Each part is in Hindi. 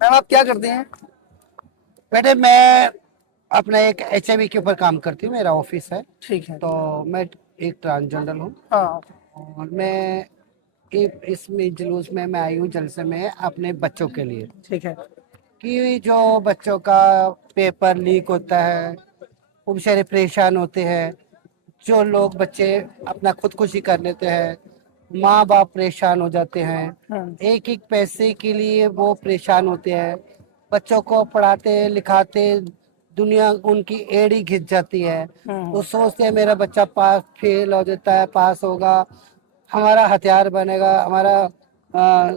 मैम आप क्या करते हैं? बेटे मैं अपना एक एचएमई के ऊपर काम करती हूँ, मेरा ऑफिस है। ठीक है। तो मैं एक ट्रांसजेंडर हूँ हाँ। और मैं इसमें जुलूस में मैं आई हूँ जलसे में अपने बच्चों के लिए ठीक है। कि जो बच्चों का पेपर लीक होता है वो बेचारे परेशान होते हैं। जो लोग बच्चे अपना खुदकुशी कर लेते हैं, माँ बाप परेशान हो जाते हैं। हाँ। एक एक पैसे के लिए वो परेशान होते हैं। बच्चों को पढ़ाते लिखाते दुनिया उनकी एड़ी घिस जाती है। वो हाँ। सोचते हैं मेरा बच्चा पास फेल हो जाता है, पास होगा, हमारा हथियार बनेगा, हमारा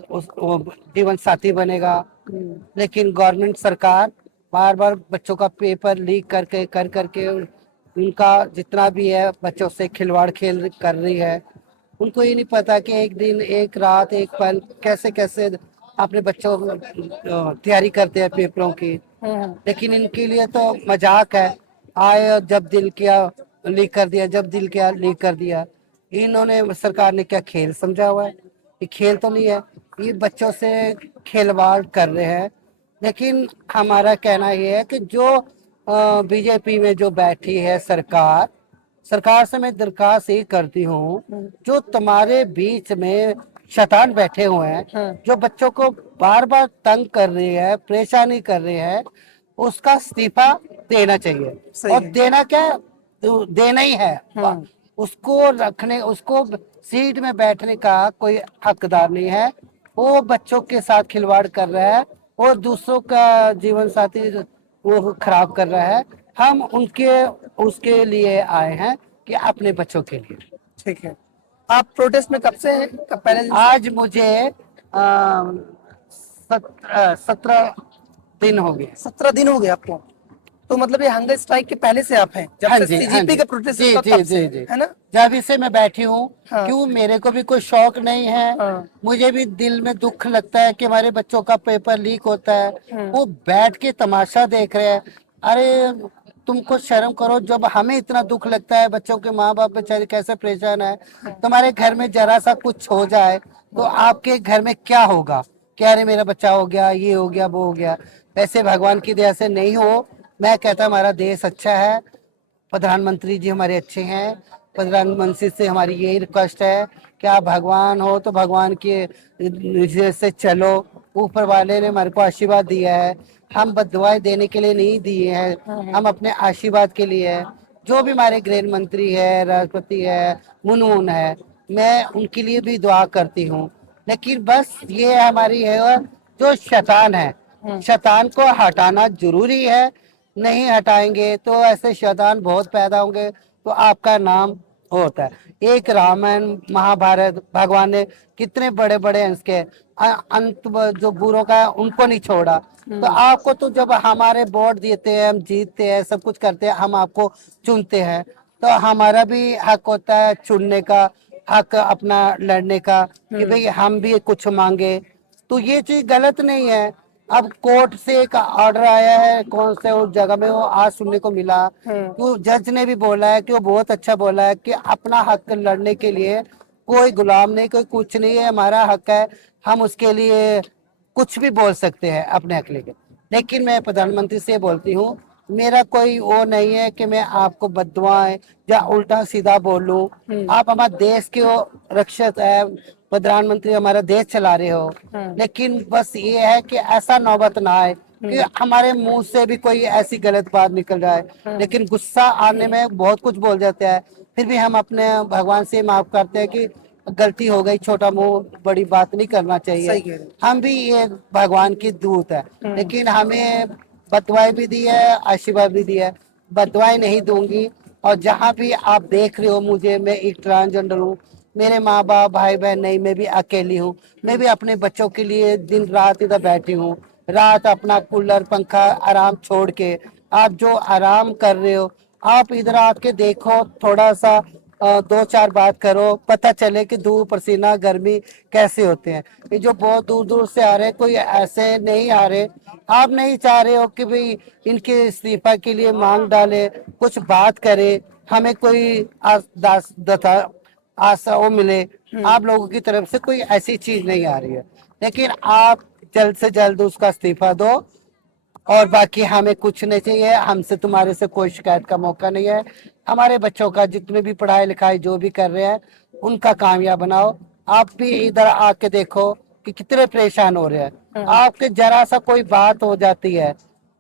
वो जीवन साथी बनेगा। लेकिन गवर्नमेंट सरकार बार बार बच्चों का पेपर लीक करके कर करके उनका जितना भी है बच्चों से खिलवाड़ खेल कर रही है। उनको ये नहीं पता कि एक दिन एक रात एक पल कैसे कैसे अपने बच्चों तैयारी करते हैं पेपरों की। हाँ। लेकिन इनके लिए तो मजाक है। आए और जब दिल किया लीक कर दिया, जब दिल किया लीक कर दिया। इन्होंने सरकार ने क्या खेल समझा हुआ है? ये खेल तो नहीं है, ये बच्चों से खिलवाड़ कर रहे हैं। लेकिन हमारा कहना ये है कि जो बीजेपी में जो बैठी है सरकार, सरकार से मैं दरखास्त ये करती हूँ, जो तुम्हारे बीच में शैतान बैठे हुए हैं, हाँ। जो बच्चों को बार बार तंग कर रही है, परेशानी कर रही है, उसका इस्तीफा देना चाहिए। सही और है। देना क्या, तो देना ही है। हाँ। उसको रखने, उसको सीट में बैठने का कोई हकदार नहीं है। वो बच्चों के साथ खिलवाड़ कर रहा है और दूसरों का जीवन साथी वो खराब कर रहा है। हम उनके उसके लिए आए हैं कि अपने बच्चों के लिए। ठीक है। आप प्रोटेस्ट में कब से हैं, कब पहले दिन से? आज मुझे 17 दिन हो गए। 17 दिन हो गए आपको? तो मतलब ये हंगर स्ट्राइक के पहले से आप हैं, जब हाँ से जी, हाँ सीजीपी जी, का प्रोटेस्ट जी हुआ जी तब से, जी जी। है ना? जब से मैं बैठी हूँ, हाँ। क्यों मेरे को भी कोई शौक नहीं है। हाँ। मुझे भी दिल में दुख लगता है कि हमारे बच्चों का पेपर लीक होता है, हाँ। वो बैठ के तमाशा देख रहे हैं। अरे तुमको शर्म करो, जब हमें इतना दुख लगता है बच्चों के माँ बाप बेचारे कैसे परेशान है, तुम्हारे घर में जरा सा कुछ हो जाए तो आपके घर में क्या होगा? क्या अरे मेरा बच्चा हो गया, ये हो गया, वो हो गया। वैसे भगवान की दया से नहीं हो। मैं कहता हमारा देश अच्छा है, प्रधानमंत्री जी हमारे अच्छे हैं। प्रधानमंत्री से हमारी यही रिक्वेस्ट है कि आप भगवान हो तो भगवान के निर्देश से चलो। ऊपर वाले ने हमारे को आशीर्वाद दिया है, हम बददुआएं देने के लिए नहीं दिए हैं, हम अपने आशीर्वाद के लिए है। जो भी हमारे गृह मंत्री है, राष्ट्रपति है, मुनमुन है, मैं उनके लिए भी दुआ करती हूँ। लेकिन बस ये हमारी है, जो शैतान है, शैतान को हटाना जरूरी है। नहीं हटाएंगे तो ऐसे शैतान बहुत पैदा होंगे तो आपका नाम होता है। एक रामायण महाभारत भगवान ने कितने बड़े बड़े अंश के अंत जो बुरों का है, उनको नहीं छोड़ा। तो आपको तो जब हमारे वोट देते हैं, हम जीतते हैं, सब कुछ करते हैं, हम आपको चुनते हैं, तो हमारा भी हक होता है चुनने का, हक अपना लड़ने का कि भाई हम भी कुछ मांगे। तो ये चीज गलत नहीं है। अब कोर्ट से एक ऑर्डर आया है, कौन से उस जगह में वो आज सुनने को मिला, तो जज ने भी बोला है कि वो बहुत अच्छा बोला है कि अपना हक लड़ने के लिए कोई गुलाम नहीं, कोई कुछ नहीं है, हमारा हक है, हम उसके लिए कुछ भी बोल सकते हैं अपने हक लेके। लेकिन मैं प्रधानमंत्री से बोलती हूँ, मेरा कोई वो नहीं है कि मैं आपको बददुआएं या उल्टा सीधा बोलूं। आप हमारे देश के वो रक्षक है, प्रधानमंत्री हमारा देश चला रहे हो। लेकिन बस ये है कि ऐसा नौबत ना आए कि हमारे मुंह से भी कोई ऐसी गलत बात निकल जाए। लेकिन गुस्सा आने में बहुत कुछ बोल जाते हैं, फिर भी हम अपने भगवान से माफ करते हैं कि गलती हो गई, छोटा मुंह बड़ी बात नहीं करना चाहिए। सही कह रहे हम भी ये भगवान की दूत है, लेकिन हमें बदवाएं भी दी है, आशीर्वाद भी दिया है। बदवाएं नहीं दूंगी। और जहाँ भी आप देख रहे हो मुझे, मैं एक ट्रांसजेंडर हूँ, मेरे माँ बाप भाई बहन नहीं, मैं भी अकेली हूँ। मैं भी अपने बच्चों के लिए दिन रात इधर बैठी हूँ। रात अपना कूलर पंखा आराम छोड़ के आप जो आराम कर रहे हो, आप इधर आके देखो, थोड़ा सा दो चार बात करो, पता चले कि धूप पसीना गर्मी कैसे होते हैं। ये जो बहुत दूर दूर से आ रहे हैं, कोई ऐसे नहीं आ रहे। आप नहीं चाह रहे हो कि भाई इनके इस्तीफा के लिए मांग डाले, कुछ बात करे, हमें कोई आशा वो मिले। आप लोगों की तरफ से कोई ऐसी चीज नहीं आ रही है। लेकिन आप जल्द से जल्द उसका इस्तीफा दो। और बाकी हमें कुछ नहीं चाहिए, हमसे तुम्हारे से कोई शिकायत का मौका नहीं है। हमारे बच्चों का जितने भी पढ़ाई लिखाई जो भी कर रहे हैं उनका कामयाब बनाओ। आप भी इधर आके देखो कि कितने परेशान हो रहे हैं। आपके जरा सा कोई बात हो जाती है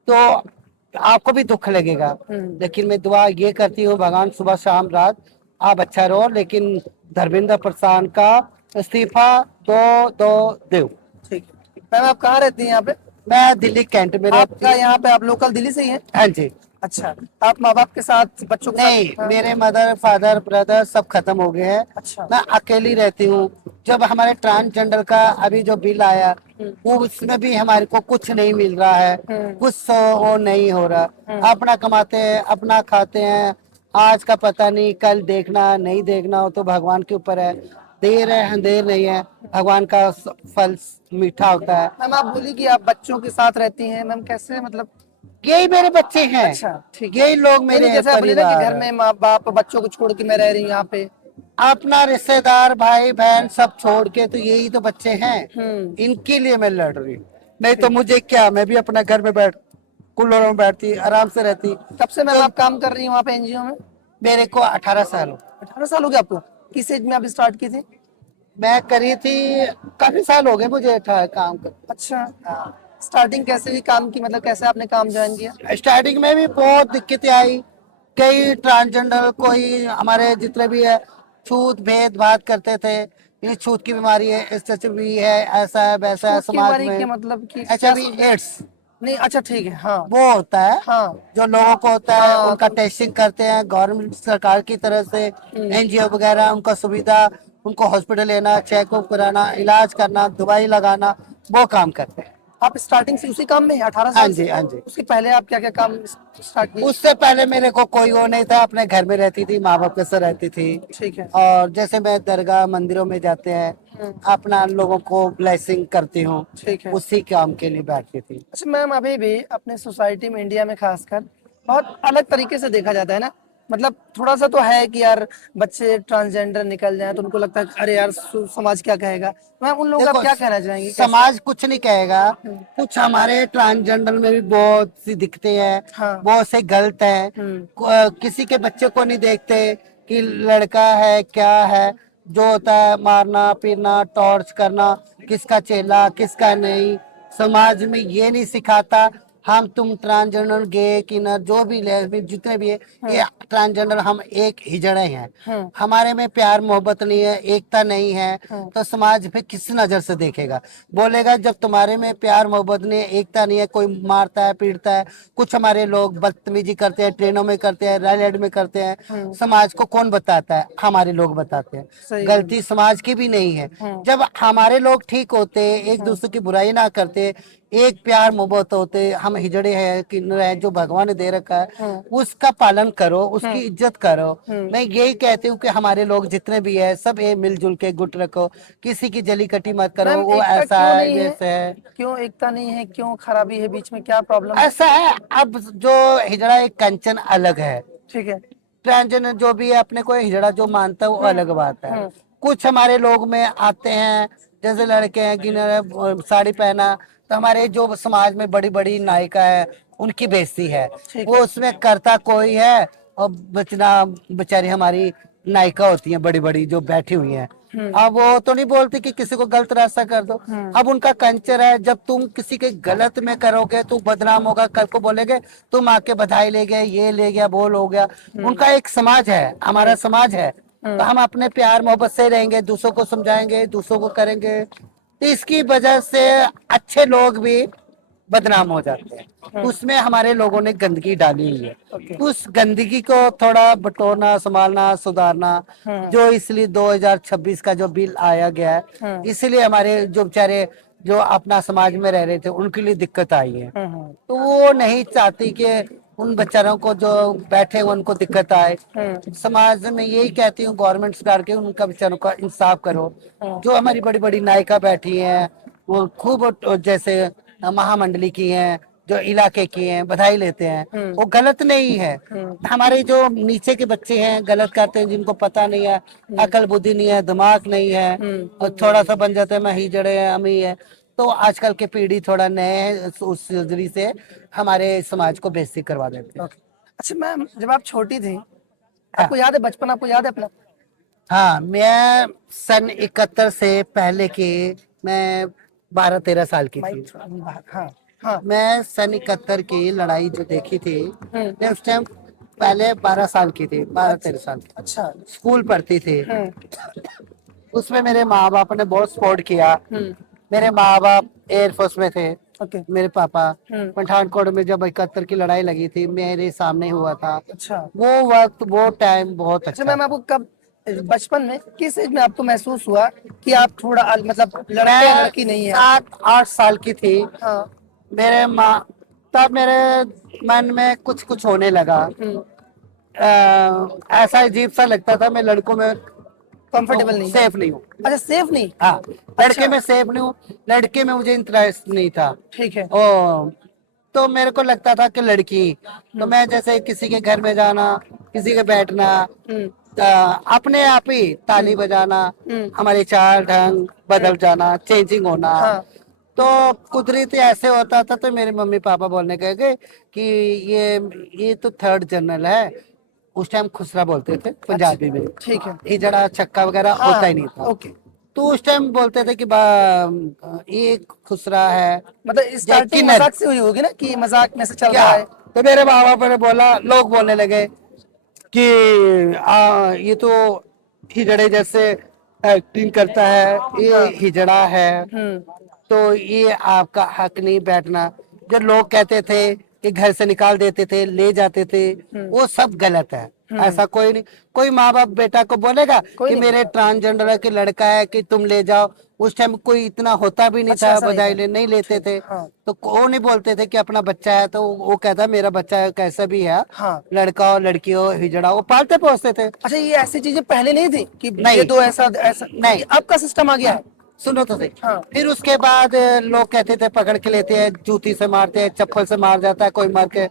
तो आपको भी दुख लगेगा। लेकिन मैं दुआ ये करती हूँ भगवान सुबह शाम रात आप अच्छा रहो, लेकिन धर्मेंद्र प्रधान का इस्तीफा दो दो। ठीक है मैम, आप कहाँ रहती हैं यहाँ पे? मैं दिल्ली कैंट में रहती आपका हूँ। यहाँ पे आप लोकल दिल्ली से ही हैं? हाँ जी। अच्छा, आप माँ बाप के साथ बच्चों के नहीं, साथ? हाँ। मेरे मदर फादर ब्रदर सब खत्म हो गए हैं। अच्छा। मैं अकेली रहती हूँ। जब हमारे ट्रांसजेंडर का अभी जो बिल आया वो उसमें भी हमारे को कुछ नहीं मिल रहा है, कुछ वो नहीं हो रहा। अपना कमाते हैं अपना खाते हैं, आज का पता नहीं कल देखना नहीं देखना हो तो भगवान के ऊपर है। देर है अंधेर नहीं है, भगवान का फल मीठा होता है। मैम आप बोली कि आप बच्चों के साथ रहती हैं, मैम कैसे मतलब? यही मेरे बच्चे हैं। अच्छा ठीक है। यही लोग नहीं, मेरे जैसे आप बोले ना कि परिवार घर है। में माँ बाप बच्चों को छोड़ के मैं रह रही हूँ यहाँ पे। अपना रिश्तेदार भाई बहन सब छोड़ के तो यही तो बच्चे हैं, इनके लिए मैं लड़ रही हूँ। नहीं तो मुझे क्या, मैं भी अपना घर में बैठ कूलर में बैठती आराम से रहती। कब से मैम तो आप काम कर रही हैं वहाँ पे एनजीओ में? मेरे को 18 साल हो। 18 साल हो गए आपको? किस एज में आप स्टार्ट की थी? मैं करी थी, काफी साल हो गए मुझे काम कर। अच्छा, स्टार्टिंग कैसे हुई काम की, मतलब कैसे आपने काम ज्वाइन किया? स्टार्टिंग में भी बहुत दिक्कतें आई। कई ट्रांसजेंडर कोई हमारे जितने भी है छूत भेदभाव करते थे, ये छूत की बीमारी है, इस तरह भी है, ऐसा है वैसा है छूत की समाज बीमारी में। के मतलब कि क्या HIV एड्स नहीं, अच्छा ठीक है, हाँ। वो होता है हाँ जो लोगों को होता है, हाँ। उनका टेस्टिंग करते हैं गवर्नमेंट सरकार की तरफ से। NGO वगैरह उनका सुविधा, उनको हॉस्पिटल लेना, चेकअप कराना, इलाज करना, दवाई लगाना, वो काम करते हैं। आप स्टार्टिंग से उसी काम में 18 हाँ साल से? जी हाँ जी। उसके पहले आप क्या क्या काम स्टार्ट किए? उससे पहले मेरे को कोई वो नहीं था, अपने घर में रहती थी, माँ बाप के साथ रहती थी। ठीक है। और जैसे मैं दरगाह मंदिरों में जाते हैं अपना लोगों को ब्लेसिंग करती हूँ, ठीक है। उसी काम के लिए बैठती थी। अच्छा मैम, अभी भी अपने सोसाइटी में इंडिया में खासकर बहुत अलग तरीके से देखा जाता है ना, मतलब थोड़ा सा तो है कि यार बच्चे ट्रांसजेंडर निकल जाए तो उनको लगता है अरे यार समाज क्या कहेगा। मैम उन लोगों का आप देखो क्या कहना चाहेंगे, कैसे? समाज कुछ नहीं कहेगा, कुछ हमारे ट्रांसजेंडर में भी बहुत सी दिखते हैं, हाँ। बहुत से गलत है। किसी के बच्चे को नहीं देखते कि लड़का है क्या है, जो होता है मारना पीटना टॉर्च करना, किसका चेला किसका नहीं। समाज में ये नहीं सिखाता हम तुम ट्रांसजेंडर गे किन्नर जो भी लेस्बियन जितने भी है ये ट्रांसजेंडर हम एक ही जड़े हैं। हमारे में प्यार मोहब्बत नहीं है, एकता नहीं है, तो समाज पे किस नजर से देखेगा, बोलेगा जब तुम्हारे में प्यार मोहब्बत नहीं है, एकता नहीं है, कोई मारता है पीटता है, कुछ हमारे लोग बदतमीजी करते हैं, ट्रेनों में करते हैं, रेलगाड़ी में करते हैं, समाज को कौन बताता है? हमारे लोग बताते हैं। सही गलती समाज की भी नहीं है। जब हमारे लोग ठीक होते, एक दूसरे की बुराई ना करते, एक प्यार मोहब्बत होते, हम हिजड़े हैं कि है जो भगवान ने दे रखा है उसका पालन करो, उसकी इज्जत करो। मैं यही कहती हूँ कि हमारे लोग जितने भी है सब ये मिलजुल के गुट रखो, किसी की जली कटी मत करो, मैम वो एकता ऐसा क्यों है नहीं है? वैसे है। क्यों एकता नहीं है, क्यों खराबी है बीच में, क्या प्रॉब्लम है? ऐसा है, अब जो हिजड़ा एक कंचन अलग है, ठीक है। ट्रांसजेंडर जो भी है अपने को हिजड़ा जो मानता है वो अलग बात है। कुछ हमारे लोग में आते हैं जैसे लड़के हैं जिन्होंने साड़ी पहना, तो हमारे जो समाज में बड़ी बड़ी नायिका है उनकी बेइज्जती है, ठीक वो है। उसमें करता कोई है और बचना बेचारी हमारी नायिका होती है बड़ी बड़ी जो बैठी हुई हैं। अब वो तो नहीं बोलती कि किसी को गलत रास्ता कर दो, अब उनका कल्चर है, जब तुम किसी के गलत में करोगे तू बदनाम होगा, कल को बोलेगे तुम आके बधाई ले गए, ये ले गया बोल हो गया। उनका एक समाज है, हमारा समाज है, तो हम अपने प्यार मोहब्बत से रहेंगे, दूसरों को समझाएंगे, दूसरों को करेंगे, तो इसकी वजह से अच्छे लोग भी बदनाम हो जाते हैं। उसमें हमारे लोगों ने गंदगी डाली हुई है, उस गंदगी को थोड़ा बटोरना संभालना सुधारना, जो इसलिए 2026 का जो बिल आया गया है इसलिए हमारे जो बेचारे जो अपना समाज में रह रहे थे उनके लिए दिक्कत आई है। तो वो नहीं चाहती कि उन बेचारों को जो बैठे उनको दिक्कत आए। समाज में यही कहती हूँ गवर्नमेंट सरकार के उनका बेचारों का इंसाफ करो। जो हमारी बड़ी बड़ी नायिका बैठी हैं वो खूब जैसे महामंडली की हैं, जो इलाके की हैं, बधाई लेते हैं, वो गलत नहीं है। हमारे जो नीचे के बच्चे हैं गलत करते हैं, जिनको पता नहीं है, अकल बुद्धि नहीं है, दिमाग नहीं है, और थोड़ा सा बन जाते हैं मैं ही जड़े हैं हम ही है, तो आजकल की पीढ़ी थोड़ा नए है, उस नजरिए से हमारे समाज को बेइज्जती करवा देते हैं। ओके। अच्छा मैम, जब आप छोटी थी, हाँ आपको याद है बचपन, आपको याद है अपना? हाँ, मैं सन 71 से पहले की, मैं 12-13 साल की थी। माइक। हाँ। हाँ। मैं सन 71 की लड़ाई जो देखी थी, हम्म। मैं उस टाइम पहले 12 साल की थी, 12-13 साल की, अच्छा। स्कूल पढ़ती थी। हम्म। उसमें मेरे माँ बाप ने बहुत सपोर्ट किया। हम्म। मेरे माँ बाप एयरफोर्स में थे। ओके। मेरे पापा हम्म। पठानकोट में जब 71 की लड़ाई लगी थी, मेरे सामने हुआ था। अच्छा। वो वक्त, वो टाइम बहुत अच्छा अच्छा मैम, था। आपको कब, बचपन में किस एज में आपको महसूस हुआ कि आप थोड़ा मतलब लड़के या मैं लड़की नहीं है आप? 7-8 साल की थी। हाँ। मेरे माँ, तब मेरे मन में कुछ कुछ होने लगा। हम्म। ऐसा अजीब सा लगता था, मैं लड़कों में कंफर्टेबल नहीं है? सेफ नहीं हूँ। अच्छा, सेफ नहीं? हाँ, लड़के अच्छा। में सेफ नहीं हूँ। लड़के में मुझे इंटरेस्ट नहीं था। ठीक है। ओ, तो मेरे को लगता था कि लड़की, तो हम्म। मैं जैसे किसी के घर में जाना, किसी के बैठना, हम्म। अपने आप ही ताली हम्म। बजाना, हम्म। हमारे चाल ढंग बदल जाना, चेंजिंग होना। हाँ। तो कुदरती ऐसे होता था। तो मेरे मम्मी पापा बोलने गए कि ये तो थर्ड जनरल है। उस टाइम खुसरा बोलते थे अच्छा। पंजाबी में, ठीक है। हिजड़ा चक्का वगैरह हाँ होता ही नहीं हाँ, था। ओके। तो उस टाइम बोलते थे कि ये खुसरा है, मतलब जय स्टार्टिंग किन्नर मजाक से हुई होगी ना, कि मजाक में से चल क्या। रहा है? तो मेरे माँ बाप ने बोला, लोग बोलने लगे कि ये तो हिजड़े जैसे एक्टिंग करता है, ये हाँ। हिजड़ा है, हम्म। तो ये आपका हक नहीं बैठना। जो लोग कहते थे कि घर से निकाल देते थे, ले जाते थे, हम्म। वो सब गलत है। हम्म। ऐसा कोई नहीं, कोई माँ बाप बेटा को बोलेगा कोई कि नहीं मेरे बोलता। ट्रांसजेंडर के लड़का है कि तुम ले जाओ। उस टाइम कोई इतना होता भी नहीं अच्छा, था, ऐसा नहीं बधाई था। नहीं लेते ठीक। थे। हाँ। तो वो नहीं बोलते थे कि अपना बच्चा है, तो वो कहता मेरा बच्चा है, कैसा भी है, हाँ। लड़का हो लड़की हो, हिजड़ा हो, पालते पोसते थे। अच्छा, ये ऐसी चीजें पहले नहीं थी कि ये नहीं दो ऐसा ऐसा, नहीं, ये अब का सिस्टम आ गया है? सुनो तो सही। हाँ। फिर उसके बाद लोग कहते थे पकड़ के लेते हैं, जूती से मारते हैं, चप्पल से मार जाता है कोई, मार के।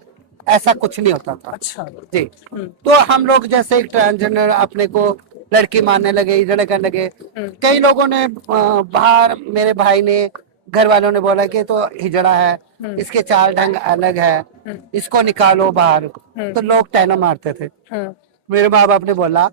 ऐसा कुछ नहीं होता था अच्छा। जी। हम्म। तो हम लोग जैसे एक ट्रांसजेंडर अपने को लड़की मानने लगे, इजड़े करने लगे। हम्म। कई लोगों ने बाहर, मेरे भाई ने, घर वालों ने बोला कि तो हिजड़ा है, हम्म। इसके चाल ढंग अलग है, हम्म। इसको निकालो बाहर। हम्म। तो लोग टैना मारते थे। हम्म। मेरे माँ बाप ने बोला,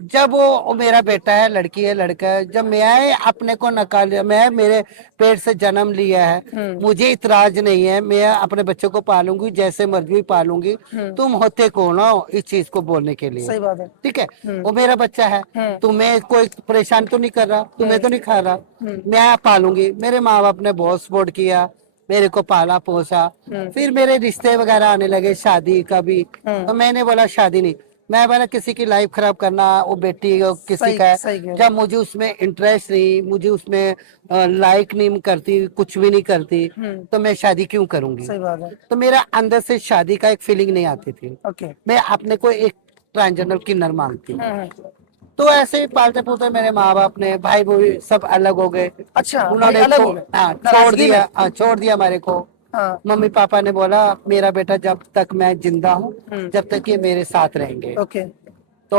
जब वो मेरा बेटा है, लड़की है लड़का है, जब मैं अपने को नकार लिया, मैं मेरे पेट से जन्म लिया है, हम्म। मुझे इतराज नहीं है, मैं अपने बच्चे को पालूंगी जैसे मर्जी पालूंगी। हम्म। तुम होते कौन हो इस चीज को बोलने के लिए? सही बात है। ठीक है, हम्म। वो मेरा बच्चा है, हम्म। तुम्हें कोई परेशान तो नहीं कर रहा, तुम्हें हम्म। तो नहीं खा रहा, हम्म। मैं पालूंगी। मेरे माँ बाप ने बहुत सपोर्ट किया, मेरे को पाला पोसा। हम्म। फिर मेरे रिश्ते वगैरह आने लगे, शादी का भी। हम्म। तो मैंने बोला शादी नहीं, मैं बोला किसी की लाइफ खराब करना, वो बेटी किसी सही का है। सही कह रहे जब हो। मुझे उसमें इंटरेस्ट नहीं, मुझे उसमें लाइक नहीं करती, कुछ भी नहीं करती, हम्म। तो मैं शादी क्यों करूंगी? सही बात है। तो मेरा अंदर से शादी का एक फीलिंग नहीं आती थी। ओके। मैं अपने को एक ट्रांसजेंडर किन्नर मानती हूँ। हम्म। तो ऐसे ही पालते पोलते मेरे माँ बाप ने, भाई भाई सब अलग हो गए। अच्छा, भाई उन्होंने अलग हो गए? छोड़ नाराजगी में? दिया, छोड़ दिया मेरे को। हाँ। मम्मी पापा ने बोला मेरा बेटा जब तक मैं जिंदा हूँ, हम्म। जब तक ये मेरे साथ रहेंगे। ओके। तो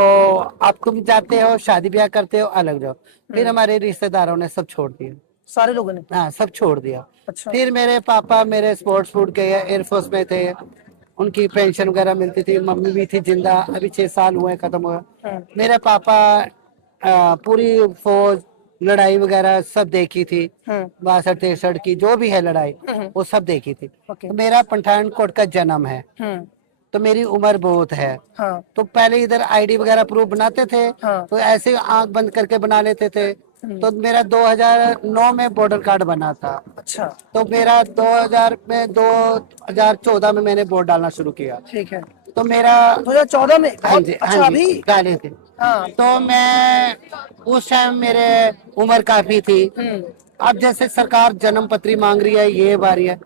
अब तुम जाते हो, शादी ब्याह करते हो, अलग जाओ। फिर हम्म। हमारे रिश्तेदारों ने सब छोड़ दिया। सारे लोगों ने? हाँ, सब छोड़ दिया। अच्छा। फिर मेरे पापा मेरे स्पोर्ट्स फूड के एयरफोर्स में थे, उनकी पेंशन वगैरह मिलती थी। मम्मी भी थी जिंदा, अभी 6 साल हुए खत्म हुए। हम्म। मेरे पापा पूरी फौज, लड़ाई वगैरह सब देखी थी, हम्म। 62-63 की जो भी है लड़ाई, हम्म। वो सब देखी थी। ओके। तो मेरा पठानकोट का जन्म है, हम्म। तो मेरी उम्र बहुत है। हाँ। तो पहले इधर आईडी वगैरह प्रूफ बनाते थे, हाँ। तो ऐसे आंख बंद करके बना लेते थे। हम्म। तो मेरा 2009 में बॉर्डर कार्ड बना था। अच्छा। तो मेरा 2000 में, 2014 में मैंने वोट डालना शुरू किया। ठीक है। तो मेरा, 2014 में? हाँ बहुत जी हाँ अच्छा जी, अभी। डाले थे। हाँ। तो मैं, उस टाइम मेरे उम्र काफी थी। हम्म। अब जैसे सरकार जन्म पत्री मांग रही है, ये बारी है।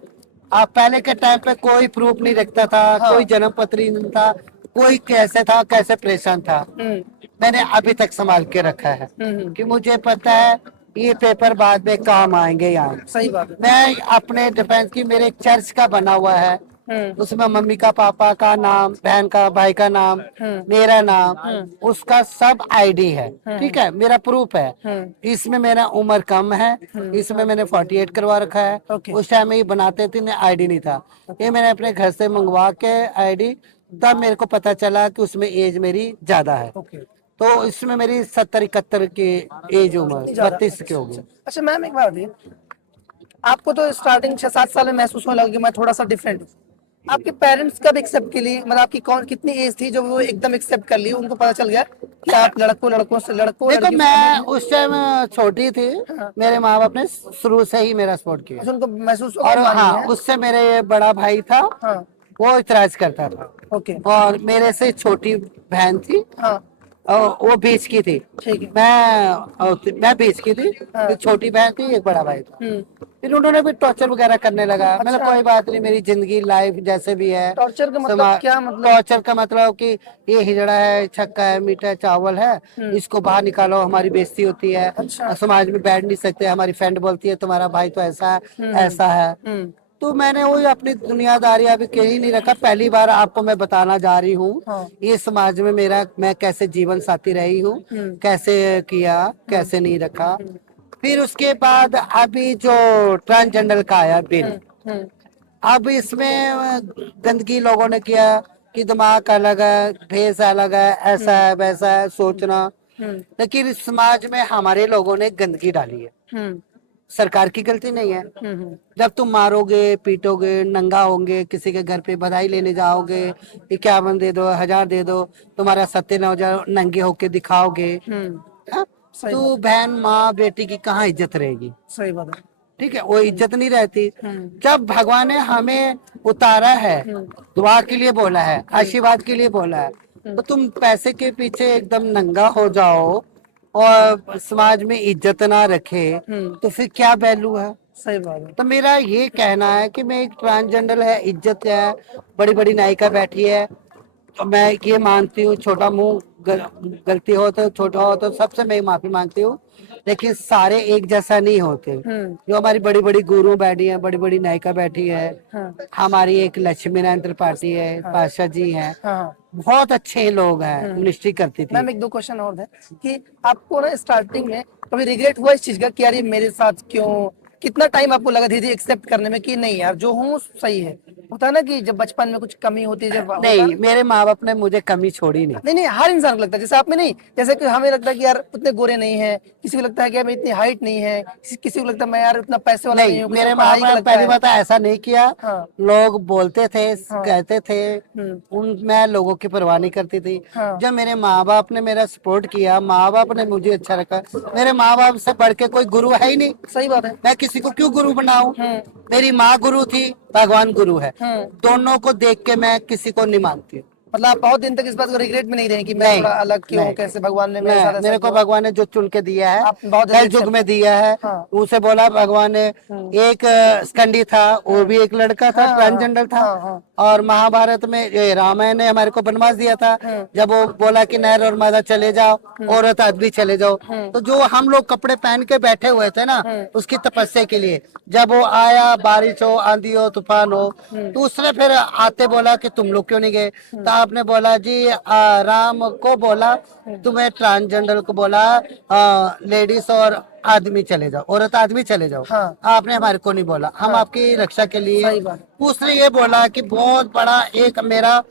अब पहले के टाइम पे कोई प्रूफ नहीं रखता था, कोई हाँ। जन्म पत्री नहीं था, कोई कैसे था, कैसे परेशान था। हम्म। मैंने अभी तक संभाल के रखा है, हम्म। कि मुझे पता है ये पेपर बाद में काम आएंगे यहाँ। सही बात है। मैं अपने डिफेंस की, मेरे एक चर्च का बना हुआ है, उसमें मम्मी का, पापा का नाम, बहन का, भाई का नाम, मेरा नाम, उसका सब आईडी है। ठीक है, मेरा प्रूफ है। इसमें मेरा उम्र कम है, इसमें मैंने 48 करवा रखा है। ओके। उस टाइम में ये बनाते थे, आईडी नहीं था। ये मैंने अपने घर से मंगवा के आईडी, तब मेरे को पता चला कि उसमें एज मेरी ज्यादा है। ओके। तो इसमें मेरी 70-71 की एज उम्र, ज्यादा। 32 की होगी। अच्छा मैम एक बात बताइए, आपको तो स्टार्टिंग 6-7 साल में महसूस होने लगा कि मैं थोड़ा सा डिफरेंट हूँ, आपके पेरेंट्स कब एक्सेप्ट के लिए, मतलब आपकी कौन कितनी एज थी जब वो एकदम एक्सेप्ट कर ली, उनको पता चल गया कि आप लड़कों देखो, लड़कियों मैं से उस टाइम छोटी थी, हाँ। मेरे माँ बाप ने शुरू से ही मेरा सपोर्ट किया। अच्छा, उनको महसूस होगा और मान हाँ, लिया है। उससे मेरे बड़ा भाई था, हाँ। वो इतराज करता था। ओके। और मेरे से छोटी बहन थी, हाँ। और वो बीच की थी। ठीक है। मैं बीच की थी, हाँ। एक छोटी बहन थी, एक बड़ा भाई था। फिर उन्होंने भी टॉर्चर वगैरह करने लगा। मतलब अच्छा। कोई बात नहीं, मेरी जिंदगी लाइफ जैसे भी है। टॉर्चर का मतलब क्या, मतलब टॉर्चर का मतलब कि ये हिजड़ा है, छक्का है, मीठा चावल है, इसको बाहर निकालो, हमारी बेइज्जती होती है, अच्छा। समाज में बैठ नहीं सकते। हमारी फ्रेंड बोलती है तुम्हारा भाई तो ऐसा है, ऐसा है। तो मैंने वही अपनी दुनियादारी अभी कहीं नहीं रखा। पहली बार आपको मैं बताना जा रही हूँ, हाँ। ये समाज में मेरा, मैं कैसे जीवन साथी रही हूँ, कैसे किया, कैसे नहीं रखा। फिर उसके बाद अभी जो ट्रांसजेंडर का आया बिल, अब इसमें गंदगी लोगों ने किया कि दिमाग अलग है, भेस अलग है, ऐसा है, वैसा है, सोचना। लेकिन इस समाज में हमारे लोगों ने गंदगी डाली है, सरकार की गलती नहीं है। जब तुम मारोगे, पीटोगे, नंगा होंगे, किसी के घर पे बधाई लेने जाओगे, 51 दे दो, 1000 दे दो, तुम्हारा सत्य नंगे होके दिखाओगे, हाँ? सही तो बात। बहन, माँ, बेटी की कहाँ इज्जत रहेगी? सही बात है। ठीक है, वो इज्जत नहीं रहती। जब भगवान ने हमें उतारा है, दुआ के लिए बोला है, आशीर्वाद के लिए बोला है, तो तुम पैसे के पीछे एकदम नंगा हो जाओ और समाज में इज्जत ना रखे, तो फिर क्या वैल्यू है? सही बात है। तो मेरा ये कहना है कि मैं एक ट्रांसजेंडर है, इज्जत है, बड़ी बड़ी नायिका बैठी है, तो मैं ये मानती हूँ, छोटा मुंह गलती हो तो, छोटा हो तो, सबसे मैं माफी मांगती हूँ। लेकिन सारे एक जैसा नहीं होते। जो हमारी बड़ी बड़ी गुरु बैठी है, बड़ी बड़ी नायिका बैठी है, हमारी एक लक्ष्मी नारायण त्रिपाठी है, पाशा जी हैं, हाँ। बहुत अच्छे लोग हैं, मिनिस्ट्री करती थी। मैम एक दो क्वेश्चन और है कि आपको ना स्टार्टिंग में कभी रिग्रेट हुआ इस चीज का कि यार ये मेरे साथ क्यों, कितना टाइम आपको लगा धीरे धीरे एक्सेप्ट करने में कि नहीं यार जो हूँ सही है? होता है ना कि जब बचपन में कुछ कमी होती है, जब होता है नहीं, मेरे माँ बाप ने मुझे कमी छोड़ी नहीं। नहीं नहीं, हर इंसान को लगता है, जैसे आप में नहीं, जैसे कि हमें लगता है कि यार उतने गोरे नहीं है, किसी को लगता है कि यार मेरी इतनी हाइट नहीं है, किसी को लगता है मैं यार उतना पैसे वाला नहीं नहीं, हूँ, किसी मेरे को माँ पढ़ाई का बाप लगता पहली है। बात ऐसा नहीं किया। हाँ। लोग बोलते थे, हाँ। कहते थे, मैं लोगों की परवाह नहीं करती थी। हाँ। जब मेरे माँ बाप ने मेरा सपोर्ट किया, माँ बाप ने मुझे अच्छा रखा, मेरे माँ बाप से बढ़ के कोई गुरु है ही नहीं। सही बात है। मैं किसी को क्यों गुरु बनाऊं? मेरी माँ गुरु थी, भगवान गुरु है। दोनों को देख के मैं किसी को नहीं मानती हूँ। मतलब आप बहुत दिन तक इस बात को रिग्रेट में नहीं रहे कि मैं नहीं, थोड़ा अलग क्यों, नहीं, कैसे भगवान ने मेरे नहीं, साथ ऐसा मेरे को किया? भगवान ने जो चुन के दिया है, आप बहुत कल जल्दी युग accept- में दिया है, हाँ। उसे बोला भगवान ने। एक स्कंदी था, वो भी एक लड़का था, हाँ, ट्रांसजेंडर था। हाँ, हाँ। और महाभारत में ये रामायण ने हमारे को वनवास दिया था, जब वो बोला कि नर और मादा चले जाओ, औरत आदमी चले जाओ। तो जो हम लोग कपड़े पहन के बैठे हुए थे ना, उसकी तपस्या के लिए, जब वो आया, बारिश हो, आंधी हो, तूफान हो, तो उसने फिर आते बोला कि तुम लोग क्यों नहीं गए? तो आपने बोला जी, राम को बोला, तुम्हें ट्रांसजेंडर को बोला लेडीज और आदमी चले जाओ, औरत आदमी चले जाओ। हाँ। आपने हमारे को नहीं बोला, हम आपकी रक्षा के लिए। सही बात। उसने ये बोला कि बहुत बड़ा एक मेरा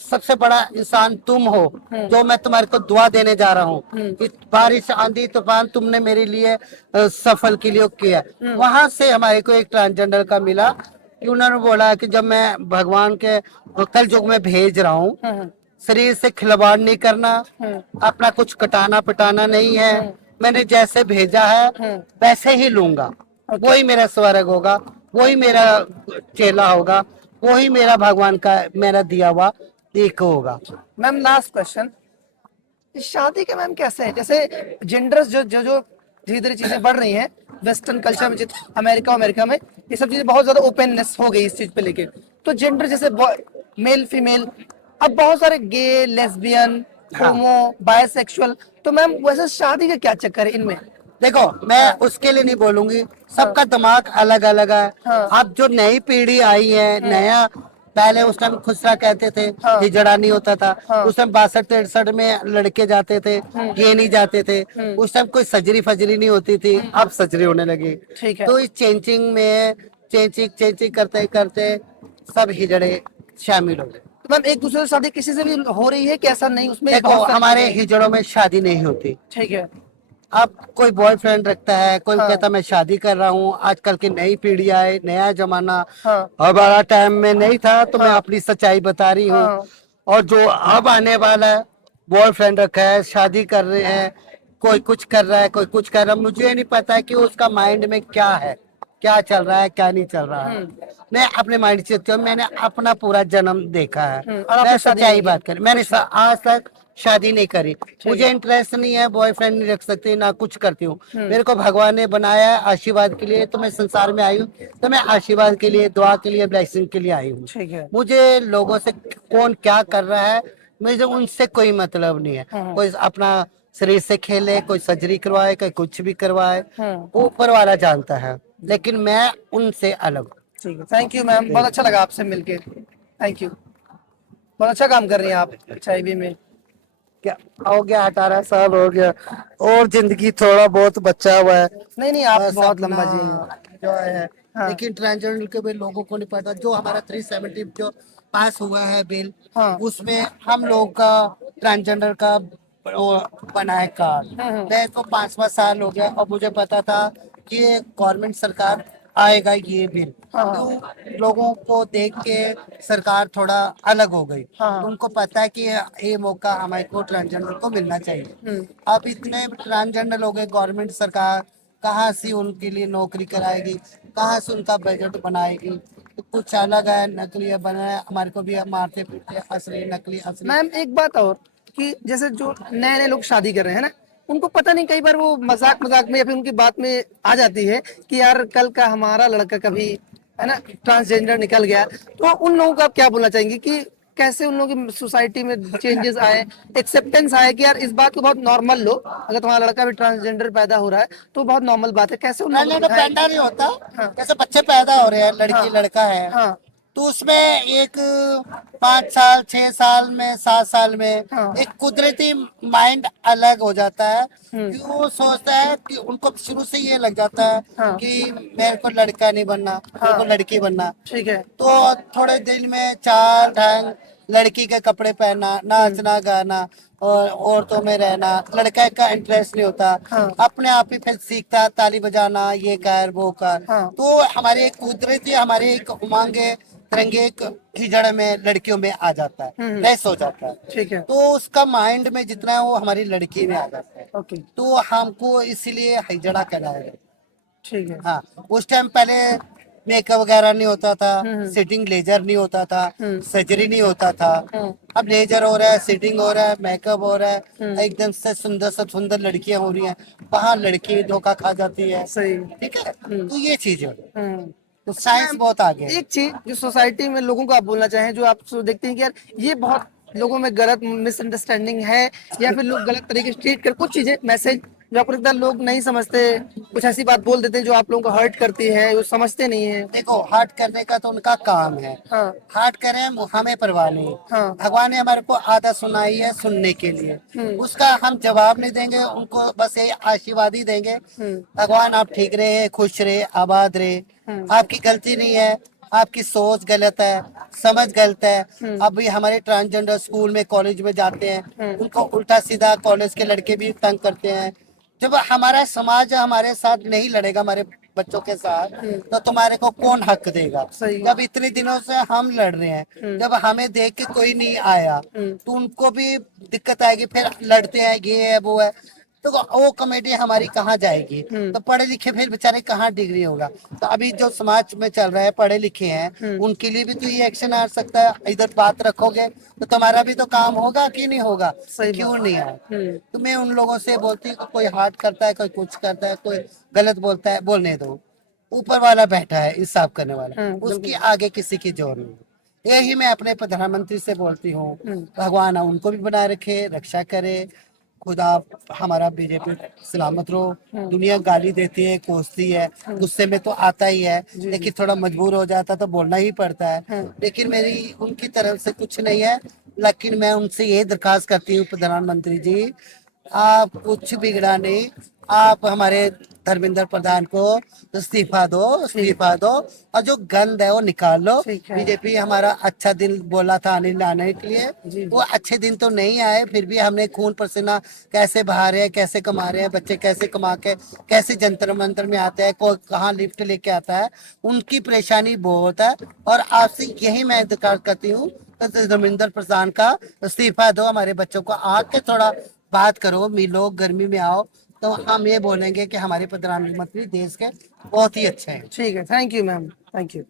सबसे बड़ा इंसान तुम हो, जो मैं तुम्हारे को दुआ देने जा रहा हूँ कि बारिश, आंधी, तूफान तुमने मेरे लिए सफल के लिए किया। वहां से हमारे को एक ट्रांसजेंडर का मिला कि उन्होंने बोला कि जब मैं भगवान के कल युग में भेज रहा हूँ, शरीर से खिलवाड़ नहीं करना, अपना कुछ कटाना पिटाना नहीं है, मैंने जैसे भेजा है वैसे ही लूंगा। वही मेरा स्वर्ग होगा, वही मेरा चेला होगा, वही मेरा भगवान का मेरा दिया हुआ एक होगा। मैम लास्ट क्वेश्चन, शादी का मैम कैसे है, जैसे जेंडर्स जो जो जो धीरे धीरे चीजें बढ़ रही हैं वेस्टर्न कल्चर में, अमेरिका अमेरिका में ये सब चीजें बहुत ज्यादा ओपननेस हो गई इस चीज पे लेके, तो जेंडर जैसे मेल फीमेल, अब बहुत सारे गे, लेस्बियन, हाँ। होमो, बायसेक्सुअल, तो मैम वैसे शादी का क्या चक्कर है इनमें? देखो मैं उसके लिए नहीं बोलूंगी, सबका दिमाग अलग अलग है। हाँ। अब जो नई पीढ़ी आई है, नया, पहले उस टाइम खुसरा कहते थे, हाँ। हिजड़ा नहीं होता था। हाँ। उस टाइम 62-63 में लड़के जाते थे, ये नहीं जाते थे। उस टाइम कोई सजरी फजरी नहीं होती थी, अब सजरी होने लगी। ठीक है। तो इस चेंजिंग में चेंजिंग चेंजिंग करते करते सब हिजड़े शामिल हो गए। तो मैम एक दूसरे से शादी किसी से भी हो रही है कि ऐसा नहीं, उसमें देखो बहुत सारी हमारे चीजें हैं। हिजड़ों में शादी नहीं होती। ठीक है। अब कोई बॉयफ्रेंड रखता है, कोई हाँ। कहता मैं शादी कर रहा हूँ। आजकल की नई पीढ़ी आए, नया जमाना। हाँ। हमारा टाइम में नहीं था, तो मैं हाँ। अपनी सच्चाई बता रही हूँ। हाँ। और जो अब आने वाला है, बॉयफ्रेंड रखा है, शादी कर रहे हैं, कोई कुछ कर रहा है, कोई कुछ कर रहा है। मुझे नहीं पता कि उसका माइंड में क्या है, क्या चल रहा है, क्या नहीं चल रहा है। मैं अपने माइंड से चलती हूँ, मैंने अपना पूरा जन्म देखा है। और मैं आपने शादी सच्चाई नहीं की? बात करी, मैंने आज तक शादी नहीं करी। है। मुझे इंटरेस्ट नहीं है, बॉयफ्रेंड नहीं रख सकती, ना कुछ करती हूँ। मेरे को भगवान ने बनाया है आशीर्वाद के लिए, तो मैं संसार में आई हूँ। तो मैं आशीर्वाद के लिए, दुआ के लिए, ब्लेसिंग के लिए आई हूँ। ठीक है। मुझे लोगों से कौन क्या कर रहा है, मुझे उनसे कोई मतलब नहीं है। कोई अपना शरीर से खेले, कोई सर्जरी करवाए, कोई कुछ भी करवाए, ऊपर वाला जानता है। लेकिन मैं उनसे अलग हूँ। ठीक है, थैंक यू मैम, बहुत अच्छा लगा आपसे मिलके। थैंक यू, बहुत अच्छा काम कर रही हैं आप HIV में। क्या हो गया, 18 साल हो गया, और जिंदगी थोड़ा बहुत बचा हुआ है। नहीं नहीं, आप बस बहुत अपना लंबा जी हैं। एंजॉय है। हाँ। लेकिन ट्रांसजेंडर के भी लोगों को नहीं पता, जो हमारा 370 जो पास हुआ है बिल, हाँ। उसमें हम लोग का ट्रांसजेंडर का वो बना है कार्ड। मैं तो 5वां साल हो गया और मुझे पता था कि ये गवर्नमेंट सरकार आएगा ये बिल। हाँ। तो लोगों को देख के सरकार थोड़ा अलग हो गई। हाँ। तुमको पता है कि ये मौका हमारे को ट्रांसजेंडर को मिलना चाहिए। अब इतने ट्रांसजेंडर लोग हैं, गवर्नमेंट सरकार कहाँ से उनके लिए नौकरी कराएगी, कहाँ से उनका बजट बनाएगी। तो कुछ अलग है, नकली है, बना है, हमारे को भी मारते पीटते, असली नकली असली। मैम एक बात और, कि जैसे जो नए नए लोग शादी कर रहे हैं ना, उनको पता नहीं, कई बार वो मजाक मजाक में या फिर उनकी बात में आ जाती है कि यार कल का हमारा लड़का कभी, है ना, ट्रांसजेंडर निकल गया। तो उन लोगों को आप क्या बोलना चाहेंगे कि कैसे उन लोगों की सोसाइटी में चेंजेस आए, एक्सेप्टेंस आए कि यार इस बात को बहुत नॉर्मल लो, अगर तुम्हारा लड़का भी ट्रांसजेंडर पैदा हो रहा है तो बहुत नॉर्मल बात है, कैसे उन लोगों को ट्रांसजेंडर दिखाएं? पैदा नहीं होता। हाँ। जैसे बच्चे पैदा हो रहे हैं, हाँ। लड़की लड़का है, हाँ। तो उसमें एक 5 साल 6 साल में 7 साल में हाँ। एक कुदरती माइंड अलग हो जाता है। हम्म। कि वो सोचता है कि उनको शुरू से ये लग जाता है हाँ। कि मेरे को लड़का नहीं बनना, मेरे को हाँ। लड़की बनना। ठीक है। तो थोड़े दिन में चाल ढंग, लड़की के कपड़े पहनना, नाचना गाना, और औरतों में रहना, लड़का का इंटरेस्ट नहीं होता। हाँ। अपने आप ही फिर सीखता है ताली बजाना, ये कर वो कर। हाँ। तो हमारे एक कुदरती, हमारे एक उमंगे तिरंगे एक हिजड़ में लड़कियों में आ जाता है, रेस हो जाता है। ठीक है। तो उसका माइंड में जितना है वो हमारी लड़की में आ जाता है। ओके। तो हमको इसलिए हिजड़ा कहलाया गया। ठीक है। हाँ, उस टाइम पहले मेकअप वगैरह नहीं होता था, हम्म। सिटिंग लेजर नहीं होता था, हम्म। सर्जरी नहीं होता था। हम्म। अब लेजर हो रहा है, सिटिंग हो रहा है, मेकअप हो रहा हम्म। है, एकदम से सुंदर लड़कियां हो रही हैं। वहाँ लड़की धोखा खा जाती है। सही। ठीक है, हम्म। तो ये चीज है। हम्म। तो अच्छा साइंस मैम, बहुत आगे है। एक चीज जो सोसाइटी में लोगों को आप बोलना चाहें, जो आप देखते हैं कि यार ये बहुत लोगों में गलत मिसअंडरस्टैंडिंग है, या फिर लोग गलत तरीके से ट्रीट कर, कुछ चीजें मैसेज जो आपको लगता है लोग नहीं समझते, कुछ ऐसी बात बोल देते हैं जो आप लोगों को हर्ट करती है, वो समझते नहीं है। देखो, हार्ट करने का तो उनका काम है। हाँ। हार्ट करें, हमें परवाह नहीं। हाँ। भगवान ने हमारे को आदत सुनाई है सुनने के लिए। हम्म। उसका हम जवाब नहीं देंगे, उनको बस ये आशीर्वाद ही देंगे। हम्म। भगवान आप ठीक रहे, खुश रहे, आबाद रहे। आपकी गलती नहीं है, आपकी सोच गलत है, समझ गलत है। अभी हमारे ट्रांसजेंडर स्कूल में कॉलेज में जाते हैं, उनको उल्टा सीधा कॉलेज के लड़के भी तंग करते हैं। जब हमारा समाज हमारे साथ नहीं लड़ेगा, हमारे बच्चों के साथ, तो तुम्हारे को कौन हक देगा। सही। जब इतने दिनों से हम लड़ रहे हैं, जब हमें देख के कोई नहीं आया, तो उनको भी दिक्कत आएगी। फिर लड़ते हैं, ये है वो है, तो वो कमेटी हमारी कहाँ जाएगी। तो पढ़े लिखे फिर बेचारे कहाँ डिग्री होगा। तो अभी जो समाज में चल रहा है, पढ़े लिखे हैं, उनके लिए भी तो ये एक्शन आ सकता है। इधर बात रखोगे तो तुम्हारा भी तो काम होगा कि नहीं होगा। सही क्यों बात। नहीं आया। तो मैं उन लोगों से बोलती हूँ, कोई हार्ट करता है, कोई कुछ करता है, कोई गलत बोलता है, बोलने दो। ऊपर वाला बैठा है इंसाफ करने वाला, उसकी आगे किसी की जोर नहीं। यही मैं अपने प्रधानमंत्री से बोलती हूँ, भगवान उनको भी बनाए रखे, रक्षा करे, खुद आप हमारा बीजेपी सलामत रहो। दुनिया गाली देती है, कोसती है, गुस्से में तो आता ही है, लेकिन थोड़ा मजबूर हो जाता तो बोलना ही पड़ता है। लेकिन मेरी उनकी तरफ से कुछ नहीं है, लेकिन मैं उनसे ये दरखास्त करती हूँ प्रधानमंत्री जी, आप कुछ बिगड़ा नहीं, आप हमारे धर्मेंद्र प्रधान को इस्तीफा दो और जो गंद है वो निकाल लो। ठीक है। बीजेपी हमारा अच्छा दिन बोला था आने लाने के लिए, वो अच्छे दिन तो नहीं आए, फिर भी हमने खून पसीना कैसे बहा रहे हैं, कैसे कमा रहे हैं, बच्चे कैसे कमा के कैसे जंतर मंतर में आते हैं, कोई कहाँ लिफ्ट लेके आता है, उनकी परेशानी बहुत है। और आपसे यही मैं इंतजार करती हूँ, तो धर्मेंद्र प्रधान का इस्तीफा दो, हमारे बच्चों को आके थोड़ा बात करो, मिलो, गर्मी में आओ, तो हम ये बोलेंगे कि हमारे प्रधानमंत्री देश के बहुत ही अच्छे हैं। ठीक है, thank you ma'am, thank you.